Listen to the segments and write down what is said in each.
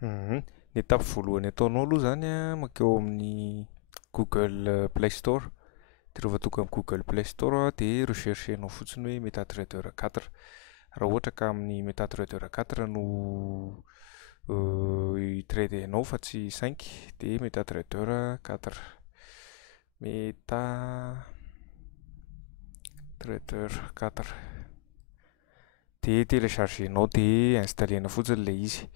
Ny étape voalohany ataonao aloha zany a mankeo amin'ny Google Play Store. De rehefa tonga amin'ny Google Play Store a de recherchenao fotsiny hoe MetaTrader 4. Raha ohatra ka amin'ny MetaTrader 4 no i-tradenao fa tsy 5 de MetaTrader 4. MetaTrader 4. De téléchargenao de installena fotsiny le izy.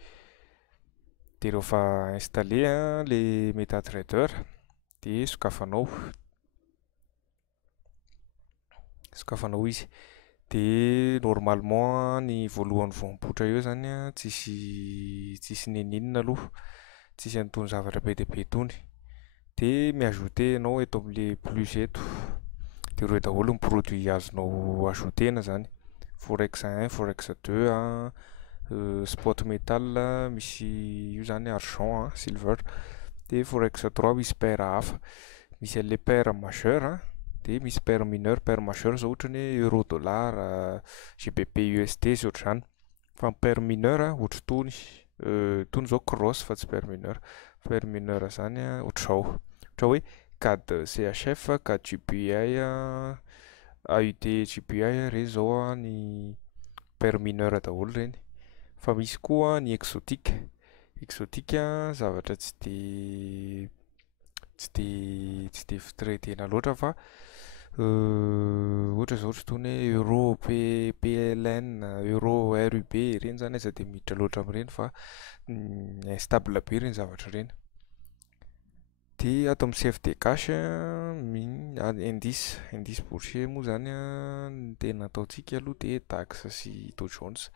De rehefa installé le MetaTrader de sokafanao izy. De normalement ny voalohany vao mipoitra eo zany a tsisy ninninina aloha, tsisy an'itony zavatra be dia be itony. De miajouter anao eto amin'le plus eto. De ireo daholo ny produit azonao ajoutena zany. Forex 1, Forex 2 spot metal misy io zany argent, silver. De Forex 3 misy paire hafa. Misy an'le paire majeure de misy paire mineure. Paire majeure zao ohatra ny hoe euro dollar, GBP USD sy ohatr'izany. Fa ny paire mineure ohatra tony, tony zao cross fa tsy paire mineure. Paire mineure zany ohatr'izao. Ohatra hoe CAD CHF, CAD GPI, AUD GPI, reny zao ny paire mineure daholo reny. Fa misy koa ny exotique. Exotique zavatra tsy de fitredena loatra fa ohatra zao ohatra itony hoe euro PLN, euro RUB, reny zany aiza de miditra loatra amin'ireny fa instable be reny zavatra reny. De ato amin'ny CFD cash indice boursier moa zany ny tena ataontsika aloha de DAX sy Dow Jones.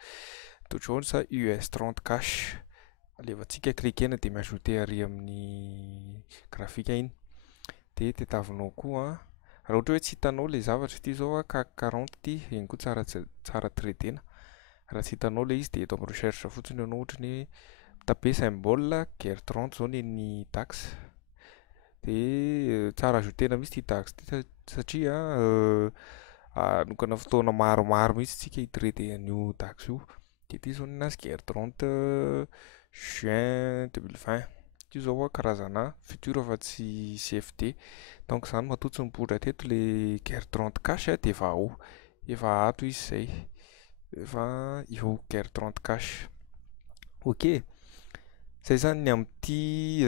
Dow Jones US 30 cash. Alefantsika cliquena de miajouter arý amin'ny grafika iny. De tetavinao koa raha ohatra hoe tsy hitanao le zavatra ity zao CAC 40 ity, iny koa tsara tredena. Raha tsy hitanao le izy de eto amin'ny recherche fotsiny ianao ohatra ny taper symbole guerre 30 zao ny DAX. De tsara ajoutena mihitsy ity DAX ity satria anokana fotoana maromaro mihitsy tsika hitredy an'io DAX io. De ity zao ninazy guerre 30 juin 2020. Io zao karazana futur fa tsy CFD. Donc zany matoa tsy mipoitra teto le guerre 30 cash de efa ato izy zay. Efa io guerre 30 cash. Ok. Zay zany ny amin'ity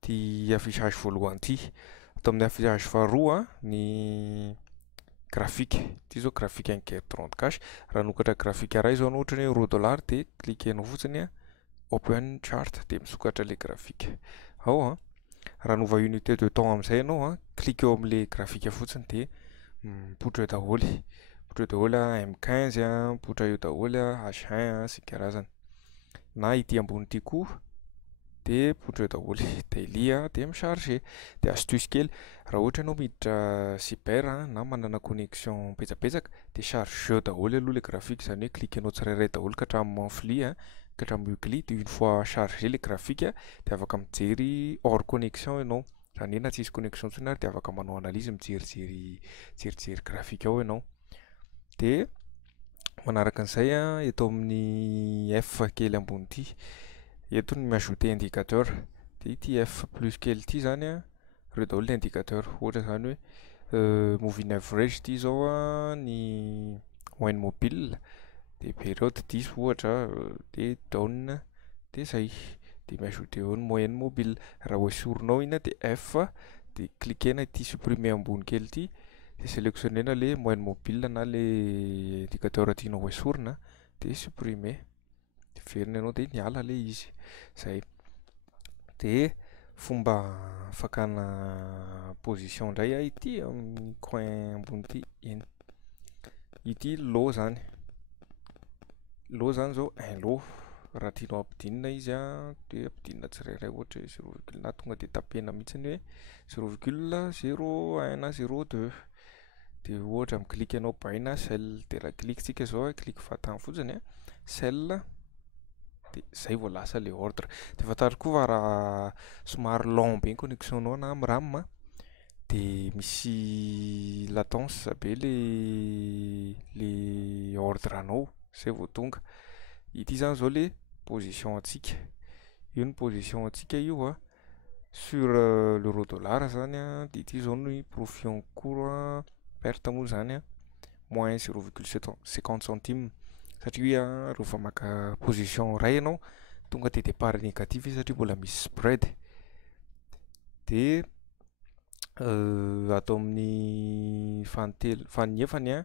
ty affichage voalohany ity. Atao amin'ny affichage faharoa ny graphique. Ity zao graphique ny guerre 30 cash. Raha hanokatra graphique iray zao ohatra ny euro dollar de cliquenao fotsiny open chart de misokatra le graphique. Ao raha hanova unité de temps amin'izay ianao clique eo amin'le graphique fotsiny de mipoitra eo daholo. Mipoitra eo daholo M15, mipoitra eo daholo H1 sy karazany. Na ity ambony ity koa de mipoitra eo daholo. Daily de micharger. De astuce kely, raha ohatra ianao miditra cyber na manana connexion betsabetsaka de charge eo daholo aloha le graphique, zany hoe cliquenao tsirairay daholo ka hatramin'ny ampli ka hatramin'ny ugly. De une fois chargé le graphique de afaka mijery hors connexion ianao. Zany hoe na tsisy connexion intsony ary de afaka manao analyse mijerijery graphique ao ianao. De manaraka an'izay eto amin'ny F kely ambony ity, eto ny miajouter indicateur. De ity F plus kely ity zany ireo daholo ny indicateur. Ohatra zany hoe moving average ity zao ny moyenne mobile, de période 10 ohatra, de down, de zay. De miajouter eo ny moyenne mobile. Raha hoesorinao iny de F de cliquena ity supprimer ambony kely ity de sélectionnena le moyenne mobile na le indicateur tianao hoesorina de supprimer. De verina ianao de miala le izy. Zay. De fomba fakana position indray ity amin'ny coin ambony ity iny. Ity lot zany. Lot zany zao un lot. Raha tianao ampidinina izy de ampidinina tsirairay ohatra hoe 0, na tonga de tapena mihitsiny hoe 0,01 na 0,2. De ohatra mi-clique ianao buy na sell. De raha cliquentsika zao clique fatany fotsiny sell. De zay vao lasa le ordre. De fantaro koa fa raha somary lent be ny connexion-nao na amin'ny RAM de misy latence be le ordre anao, zay vao tonga. Ity zany zao le position antsika. Io ny position antsika io a sur l'euro dollar zany a, de ity zao ny profit en cours a, perte moa zany a, moins 0,50 centime satria rehefa maka position ray ianao tonga de départ négatif izy satria mbola misy spread. De atao amin'ny fahanefany a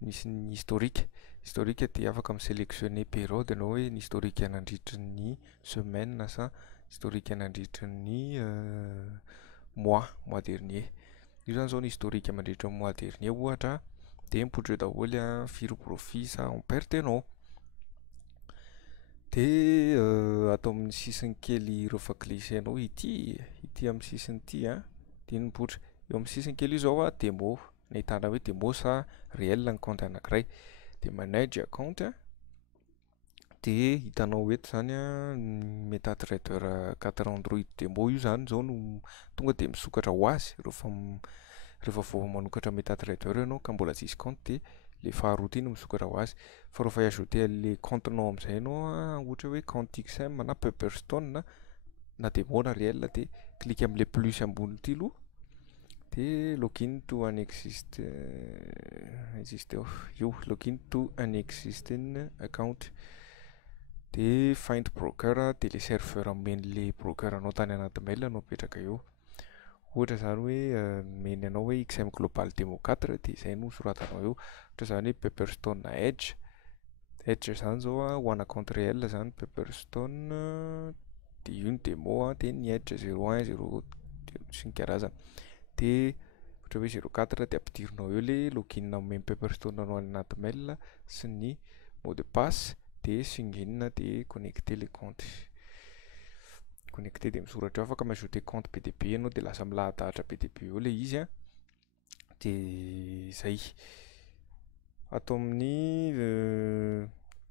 misy ny historique. Historique de afaka misélectionner période anao hoe ny historique nandritry ny semaine na sa historique nandritry ny mois dernier. Io zany zao ny historique mandritra ny mois dernier ohatra, de mipotro daholo a firy profit sa en perte anao. De atao amin'ny sisiny kely rehefa glissenao ity amin'ny sisiny ity a, de mipotra eo amin'ny sisiny kely io zao a démo, nahitana hoe démo sa réel ny compte anankiray, de manage account a, de hitanao eto zany a MetaTrader 4 Android démo io zany zao no tonga de misokatra ho azy rehefa vao manokatra MetaTrader ianao ka mbola tsisy compte, de le faharoa ty no misokatra ho azy. Fa rehefa hiajouter le compte-nao am'izay anao a, ohatra hoe compte XM na Pepperstone na démo na réel, de clique am'le plus ambony ty aloha, de login to an login to an existing account, de find broker, de le serveur amen'le broker anao tany anaty mail anao petraka eo. Ohatra zany hoe meny anao hoe XM Global Demo 4 de zay no soratanao eo. Ohatra zany hoe Pepperstone na Edge zany zao a ho ana compte réel zany Pepperstone, de io ny démo a, de ny Edge 01 0 sy ny karazana. De ohatra hoe 04 de ampidirinao eo le login amin'ny Pepperstone anao anaty mail sy ny mot de passe, de sign in de connecter le compte. Connecter de misoratra eo afaka majouter compte PDB anao de lasa milahadahatra PDB eo le izy a. De zay atao amin'ny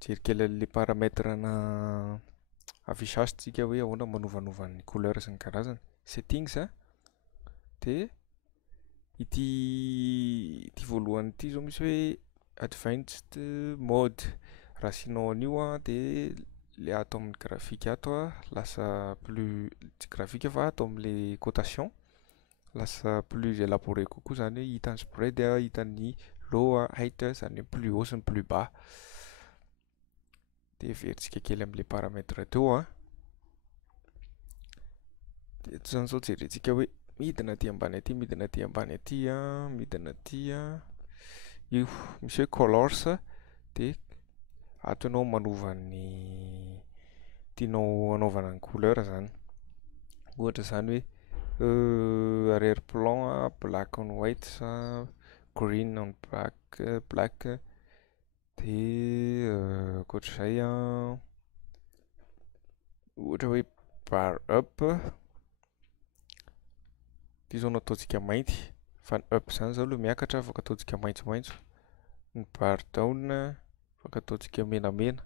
jerikely le paramètre-na affichage tsika hoe ahoana manovanova ny couleur sy ny karazany, settings a, de ity voalohany ity zao misy hoe advanced mode, raha asianao an'io a de le atao amin'ny graphique ato a lasa plus tsy graphique fa atao amin'le cotation lasa plus élaboré kokoa, zany hoe hitan'ny spread a, hitan'ny low a, height zany hoe plus haut sy ny plus bas. De veritsika kely am'le paramètre teo a. De eto zany zao jerentsika hoe midina aty ambany aty, midina aty ambany aty a, midina aty a. Io misy hoe colors, de ato ianao manova ny tianao anaovana ny couleur zany. Ohatra zany hoe arrière plan black on white sa green on black, de koatr'izay a ohatra hoe bar up, ty zao no ataontsika mainty, fa ny up zany zao aloha miakatra afaka ataontsika maitsomaitso, ny bar down afaka ataontsika menamena,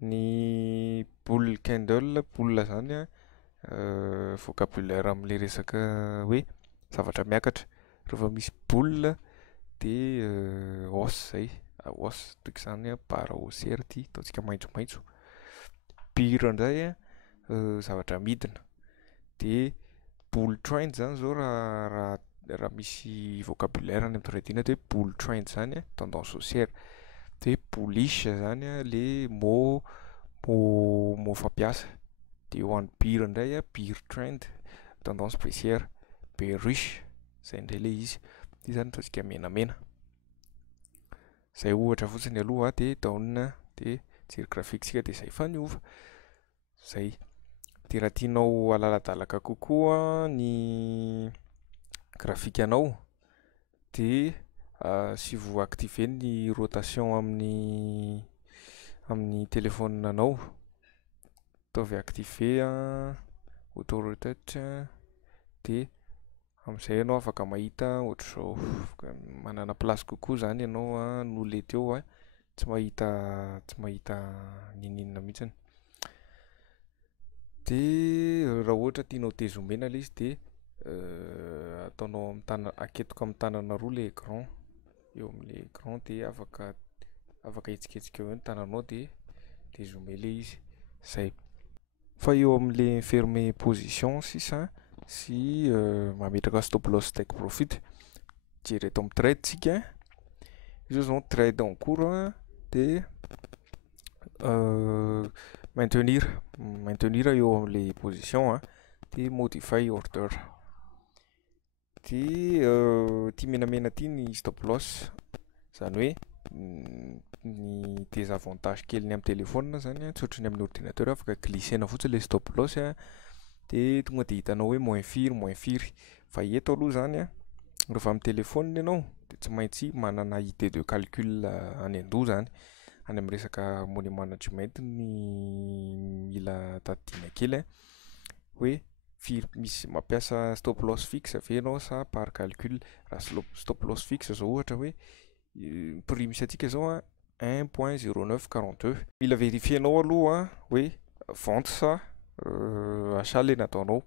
ny boule candle, boule zany a vocabulaire am'le resaka hoe zavatra miakatra, rehefa misy boule de hausse zay, hausse toy izany a barre haussière ty ataontsika maitsomaitso. Pire ndray a zavatra midina, de bull trend zany zao raha misy vocabulaire any amin'ny trading de bull trend zany a tendance haussière, de bullish zany a le mot fampiasa, de ho an'ny pire ndray a pire trend tendance baissière, bearish zay ndray le izy, ty zany ataontsika menamena. Zay ohatra fotsiny aloha de down, de jiro graphique-tsika de zay faniova. Zay. De raha tianao alaladalaka kokoa ny graphique anao, de si vous activez ny rotation amin'ny téléphone anao, ataovy activer auto rotate, de am'izay ianao afaka mahita ohatr'izao, manana place kokoa zany ianao no le teo tsy mahita ninina mihitsiny. De raha ohatra tianao tezomena le izy de ataonao aketoka amin'ny tanana roa le écran, eo amin'le écran, de afaka hitsiketsika eo ny tananao de de zoomer le izy. Zay. Fa eo am'le fermer position sisa sy mametraka stop loss take profit. Jery eto amin'ny trade tsika. Izy zao trade en cours de maintenir eo am'le position de modify order. De ty menamena ty ny stop loss, zany hoe ny désavantage keliny amin'ny téléphone zany tsy ohatran'ny amin'ny ordinateur afaka glissena fotsiny le stop loss de tonga de hitanao hoe moins firy. Fa eto aloha zany rehefa amin'ny téléphone ianao de tsy maintsy manana idée de calcul any an-doha zany. Any amin'ny resaka money management ny mila tadidina kely hoe firy misy mampiasa stop loss fixe ve ianao sa par calcul. Raha stop loss fixe zao ohatra hoe prix misy antsika zao 1.0942. Mila vérifienao aloha hoe vente sa achat le nataonao.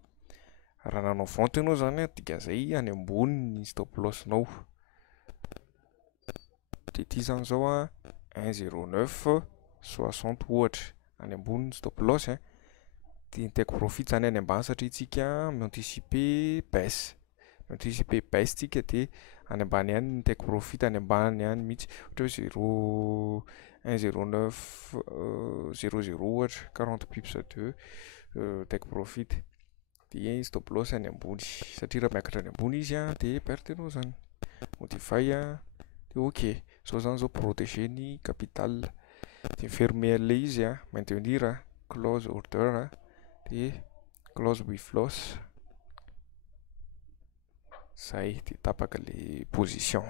Raha nanao vente ianao zany dikan'izay any ambony ny stop loss-nao. De ty zany zao 1.0960 ohatra any ambony ny stop loss de ny take profit zany any ambany satria tsika mi-anticiper baisse. Mi-anticiper baisse tsika de any ambany ihany ny take profit, any ambany ihany mihitsy. Ohatra hoe 1.0900 ohatra 40 pips à 2 take profit. De stop loss any ambony satria raha miakatra any ambony izy de perte anao zany. Modify de OK. Zao zany zao protéger ny capital. De fermer le izy maintenir close order de close with loss. Zay de tapaka le position.